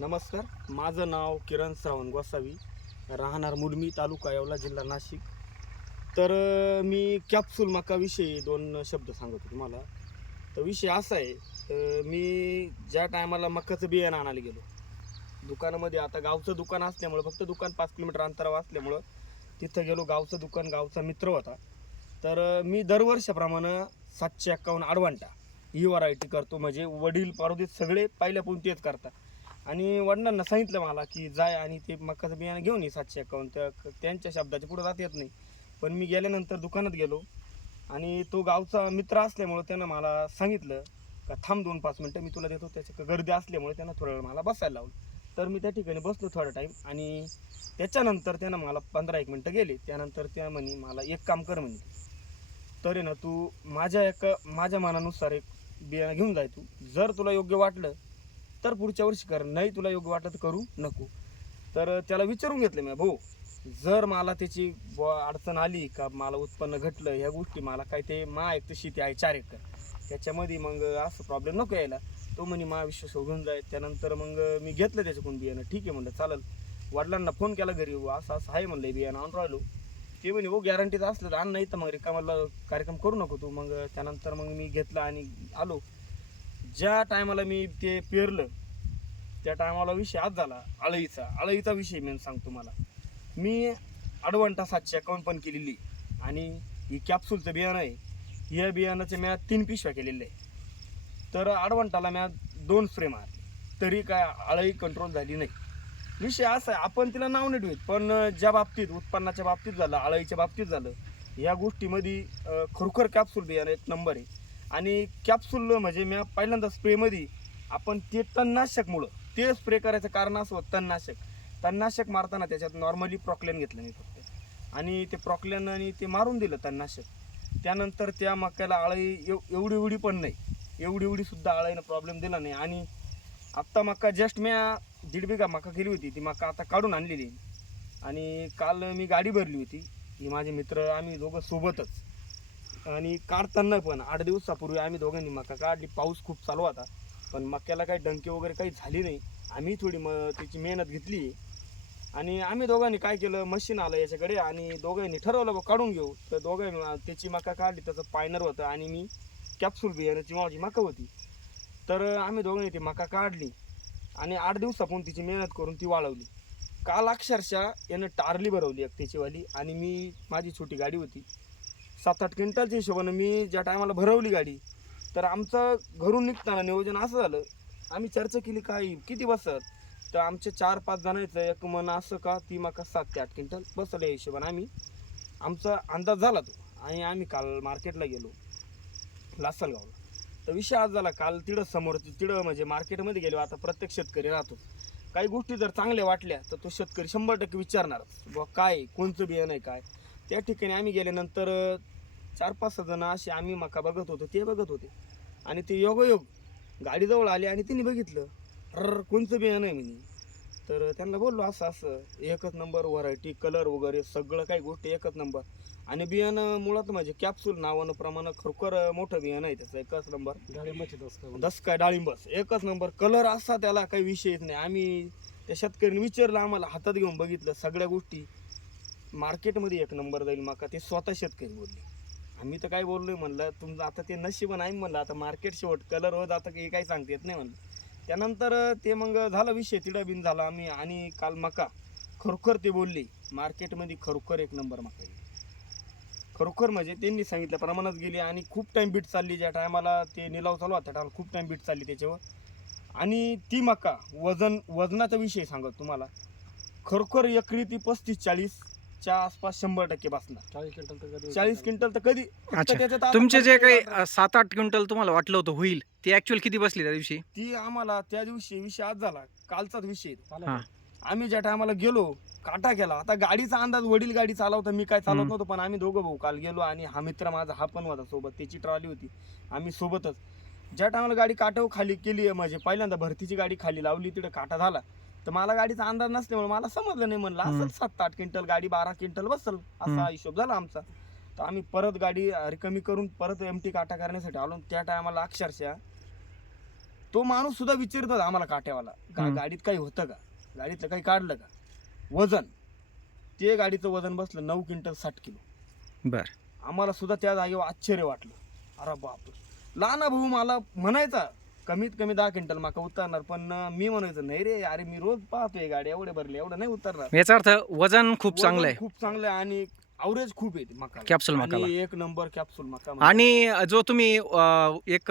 नमस्कार, माझं नाव किरण श्रावण गोसावी, राहणार मुलमी, तालुका येवला, जिल्हा नाशिक. तर मी कॅप्सूल मकाविषयी दोन शब्द सांगतो तुम्हाला. तर विषय असा आहे, मी ज्या टायमाला मकाचं बियाणं आणायला गेलो दुकानामध्ये, आता गावचं दुकान असल्यामुळं, फक्त दुकान 5 किलोमीटर अंतरावर असल्यामुळं तिथं गेलो. गावचं दुकान, गावचा मित्र होता. तर मी दरवर्षाप्रमाणे 751 अडवांटा ही व्हरायटी करतो. म्हणजे वडील पारोदित सगळे पहिल्यापासून तेच करतात. आणि वडिलांना सांगितलं मला की जाय आणि ते मकाचं बियाणं घेऊन ये 751. त्यांच्या शब्दाच्या पुढे जात येत नाही. पण मी गेल्यानंतर दुकानात गेलो आणि तो गावचा मित्र असल्यामुळं त्यानं मला सांगितलं का थांब 2-5 मिनटं मी तुला देतो. त्याची गर्दी असल्यामुळे त्यानं थोडा वेळ मला बसायला लावलं. तर मी त्या ठिकाणी बसलो थोडा टाईम आणि त्याच्यानंतर त्यानं मला 15-1 मिनटं गेले. त्यानंतर त्या म्हणे मला एक काम कर म्हणे, तर आहे ना तू माझ्या मनानुसार एक बियाणं घेऊन जाय. तू जर तुला योग्य वाटलं तर पुढच्या वर्षी कर, नाही तुला योग्य वाटलं तर करू नको. तर त्याला विचारून घेतलं मी, भाऊ जर मला त्याची अडचण आली का, मला उत्पन्न घटलं, ह्या गोष्टी मला काय, ते एक तर शेती आहे 4 एकर, त्याच्यामध्ये मग असं प्रॉब्लेम नको यायला. तो म्हणे विश्वास घेऊन जाय. त्यानंतर मग मी घेतलं त्याच्याकडून बियाणं. ठीक आहे म्हणलं, चालेल. वडिलांना फोन केला घरी, असं असं आहे म्हणलं बियाणं आणून राहिलो. ते म्हणे गॅरंटीचं असलं तर आण, नाही तर मग रिकामाला कार्यक्रम करू नको तू. मग त्यानंतर मग मी घेतलं आणि आलो. ज्या टायमाला मी ते पेरलं त्या टायमाला विषय आज झाला अळईचा विषय मी सांगतो मला. मी अडवंटा 751 पण केलेली आणि ही कॅप्सूलचं बियाणं आहे. या बियाणाचे मी 3 पिशव्या केलेल्या आहे. तर अडवंटाला मी 2 स्प्रे मारले तरी काय अळई कंट्रोल झाली नाही. विषय असा आहे, आपण तिला नाव नाही ठेवत, पण ज्या बाबतीत उत्पन्नाच्या बाबतीत झालं, अळईच्या बाबतीत झालं, या गोष्टीमध्ये खरोखर कॅप्सूल बियाणं एक नंबर आहे. आणि कॅप्सूल म्हणजे मी पहिल्यांदा स्प्रेमध्ये आपण ते तणनाशकमुळं ते स्प्रे करायचं कारण असं होतं, तणनाशक मारताना त्याच्यात नॉर्मली प्रॉक्लेन घेतलं मी फक्त, आणि ते प्रॉक्लेन आणि ते मारून दिलं तणनाशक. त्यानंतर त्या मक्याला अळई एवढी पण नाही, एवढी सुद्धा अळईनं प्रॉब्लेम दिला नाही. आणि आत्ता मका जस्ट मी 1.5 बिघा मका केली होती, ती मका आता काढून आणलेली. आणि काल मी गाडी भरली होती, ही माझे मित्र आम्ही दोघं सोबतच. आणि काढताना पण 8 दिवसापूर्वी आम्ही दोघांनी मका काढली. पाऊस खूप चालू होता, पण मक्याला काही डंके वगैरे काही झाली नाही. आम्ही थोडी त्याची मेहनत घेतली आणि आम्ही दोघांनी काय केलं, मशीन आलं याच्याकडे आणि दोघांनी ठरवलं काढून घेऊ. तर दोघांनी त्याची मका काढली, त्याचं पायनर होतं आणि मी कॅप्सूल बियाण्याची माझी मका होती. तर आम्ही दोघांनी ती मका काढली आणि 8 दिवसापासून तिची मेहनत करून ती वाळवली. काल अक्षरशः यानं टारली भरवली एक त्याचीवाली. आणि मी माझी छोटी गाडी होती 7-8 क्विंटलच्या हिशोबानं मी ज्या टायमाला भरवली गाडी, तर आमचं घरून निघताना नियोजन असं झालं, आम्ही चर्चा केली काय किती बसत, तर आमचे 4-5 जणांचं एक मन असं का ती मका 7 ते 8 क्विंटल बसलं. या हिशोबाने आमचा अंदाज झाला तो. आणि आम्ही काल मार्केटला गेलो लासलगावला. तर विषय आज झाला, काल तिडं म्हणजे मार्केटमध्ये गेलो. आता प्रत्येक शेतकरी राहतो, काही गोष्टी जर चांगल्या वाटल्या तर तो शेतकरी 100% विचारणारच बुवा काय कोणचं बियाणं आहे काय. त्या ठिकाणी आम्ही गेल्यानंतर 4-5 जण असे आम्ही मका बघत होतो, ते बघत होते. आणि ते योगायोग गाडीजवळ आले आणि तिने बघितलं, कोणचं बियाणं आहे म्हणे. तर त्यांना बोललो असं असं, एकच नंबर व्हरायटी, कलर वगैरे सगळं काही गोष्टी एकच नंबर. आणि बियाणं मुळात म्हणजे कॅप्सूल नावानं प्रमाण खरोखर मोठं बियाणं आहे त्याचं, एकच नंबर. डाळिंबाची दसका डाळिंबस एकच नंबर, कलर असा त्याला काही विषयच नाही. आम्ही त्या शेतकऱ्यांनी विचारलं, आम्हाला हातात घेऊन बघितलं, सगळ्या गोष्टी मार्केटमध्ये एक नंबर जाईल मका, ते स्वतः शेतकरी बोलले. आम्ही तर काय बोललोय म्हणलं, तुमचं आता ते नशीब नाही म्हणलं, आता मार्केट शेवट कलर होत आता काही काही सांगता येत नाही म्हणलं. त्यानंतर ते मग झाला विषय तिडा बिन झाला आम्ही. आणि काल मका खरोखर ते बोलले मार्केटमध्ये खरोखर एक नंबर मका गेली, खरोखर म्हणजे त्यांनी सांगितल्या प्रमाणात गेली. आणि खूप टाइम बीट चालली, ज्या टायमाला ते निलाव चालू होता टायमाला खूप टाइम बीट चालली त्याच्यावर. आणि ती मका वजनाचा विषय सांगत तुम्हाला, खरोखर एकरी ती 35-40च्या आसपास 100% बसणार. 40 क्विंटल तर कधी. अच्छा, तुमचे जे काही 7-8 क्विंटल तुम्हाला वाटलं होतं होईल, ती ऍक्च्युअल किती बसली त्या दिवशी? ती आम्हाला त्या दिवशी विषय आज झाला, कालचाच विषय. हा. आम्ही ज्या टायमाला गेलो काटा केला. आता गाडीचा अंदाज, वडील गाडी चालवता, मी काय चालवत नव्हतो, पण आम्ही दोघं भाऊ काल गेलो. आणि हा मित्र माझा हा पण होता सोबत, त्याची ट्रॉली होती, आम्ही सोबतच. ज्या टायमाला गाडी काटावर खाली केली, म्हणजे पहिल्यांदा भरतीची गाडी खाली लावली, तिकडे काटा झाला. तर मला गाडीचा अंदाज नसल्यामुळे मला समजलं नाही, म्हणलं असं 7-8 क्विंटल गाडी 12 क्विंटल बसल असा हिशोब झाला आमचा. तर आम्ही परत गाडी रिकमी करून परत एमटी काटा करण्यासाठी आलो. त्या टायमाला अक्षरशः तो माणूस सुद्धा विचारत होता आम्हाला काट्यावाला हम्म. गाडीत काही होतं का, गाडीतलं काही काढलं का. वजन, ते गाडीचं वजन बसलं 9 क्विंटल 60 किलो. बर. आम्हाला सुद्धा त्या जागेवर आश्चर्य वाटलं. अरे बाप, लहान भाऊ मला म्हणायचा कमीत कमी 10 क्विंटल माका उतरणार, पण मी म्हणायचं नाही रे, अरे मी रोज पाहतोय गाडी एवढे भरले, एवढं नाही उतरणार. याचा अर्थ वजन खूप चांगलं आहे खूप चांगलं आहे आणि अवरेज खूप आहे मका, कॅप्सूल मकाला. एक नंबर कॅप्सूल मका. आणि जो तुम्ही एक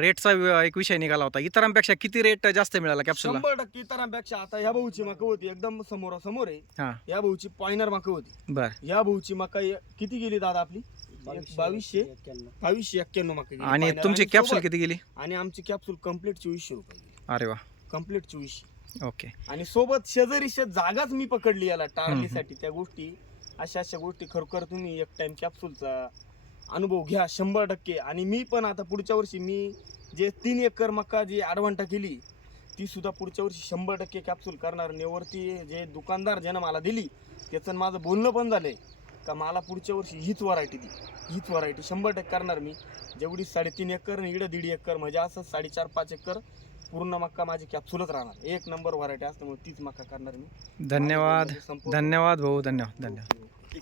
रेटचा एक विषय निघाला होता, इतरांपेक्षा किती रेट जास्त मिळाला कॅप्सूलला? 100% इतरांपेक्षा. आता ह्या भाऊची मका होती एकदम समोरासमोर आहे. हा. या भाऊची पॉइनर मका होती. बर. या भाऊची मका किती गेली दादा आपली? 2291 मका गेली आणि pioneer. तुमची आणि कॅप्सूल सोबत- किती गेली? आणि आमची कॅप्सूल कम्प्लीट 2400 रुपये गेली. अरे वा. कम्प्लीट 2400. ओके. आणि सोबत शेजारी जागाच मी पकडली याला टारलीसाठी. त्या गोष्टी अशा गोष्टी खरोखर तुम्ही एक टाइम कॅप्सूलचा अनुभव घ्या 100%. आणि मी पण आता पुढच्या वर्षी मी जे 3 एकर मका जी ॲडव्हान्टा केली ती सुद्धा पुढच्या वर्षी 100% कॅप्सूल करणार. नेवरती जे दुकानदार ज्यानं मला दिली त्याचं माझं बोलणं पण झालंय का मला पुढच्या वर्षी हीच व्हरायटी दी, हीच व्हरायटी 100% करणार मी. जेवढी 3.5 एकर आणि इकडं 1.5 एकर म्हणजे असं 4.5-5 एकर पूर्ण मक्का माझी कॅप्सूलच राहणार. एक नंबर व्हरायटी असल्यामुळे तीच मक्का करणार मी. धन्यवाद. माझं बोलणं संपवतो. धन्यवाद भाऊ. धन्यवाद. धन्यवाद.